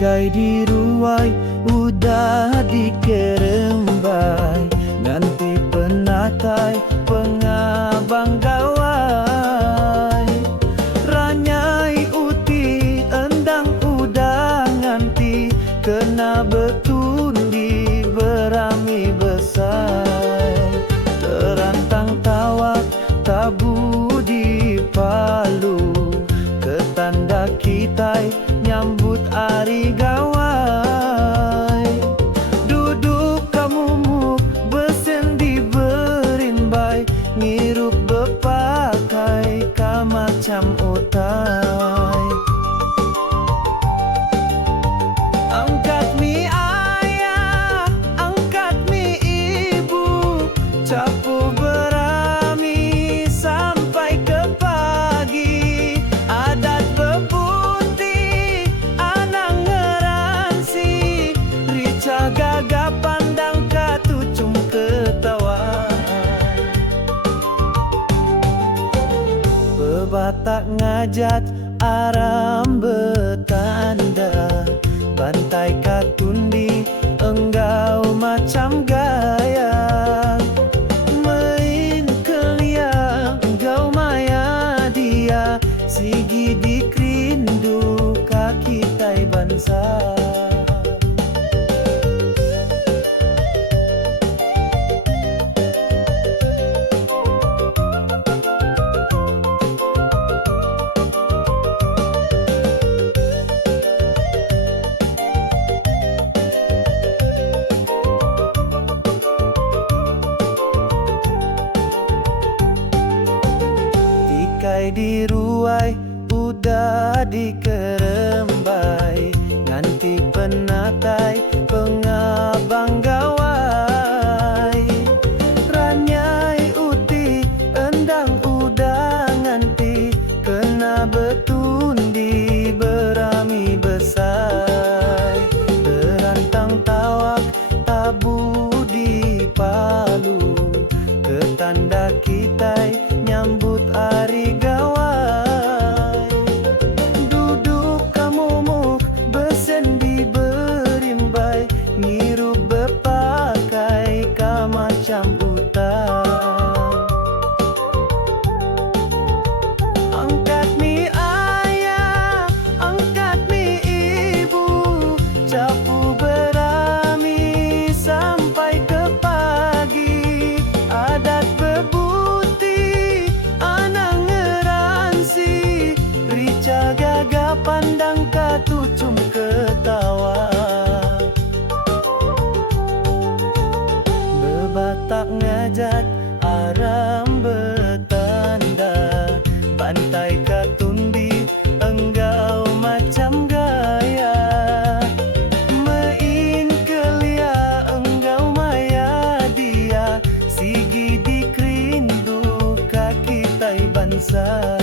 Tikai diruai, udah dikerembai, nanti penatai pengabang gawai. Ranyai uti endang udah nganti, kena betundi berami besar. Terantang tawak tabu di Palu, ketanda kitai nyambut hari gawai. Duduk kamu besen di berinbai, ngirup bepakai ka macam otai. Angkat mi ayah, angkat mi ibu, capu berami sampai ke pagi. Adat bebuti anang ngeransi, rica gagap pandang katucum ketawa. Bebatak ngajat aram betanda, bantai katundi enggau macam gaya. Main kelia enggau maya dia, sigi dikrindu kaki tai bansa. Tikai diruai, udah dikerembai, nanti penatai pengabang gawai. Ranyai uti endang udah nganti, kena betundi berami besar. Terantang tawak tabu di Palu, ketanda kitai nyambut hari gawai. Duduk kamu besen di berimbai, ngirup bepakai ka macam utang. Angkat mi ayah, angkat mi ibu, capu berami sampai ke pagi. Adat bebuti anang ngeransi, rica gagap pandang katucum ketawa. Bebatak ngajat aram betanda, bantai katundi enggau macam gaya. Main kelia enggau maya dia, sigi dikrindu kaki tai bansa.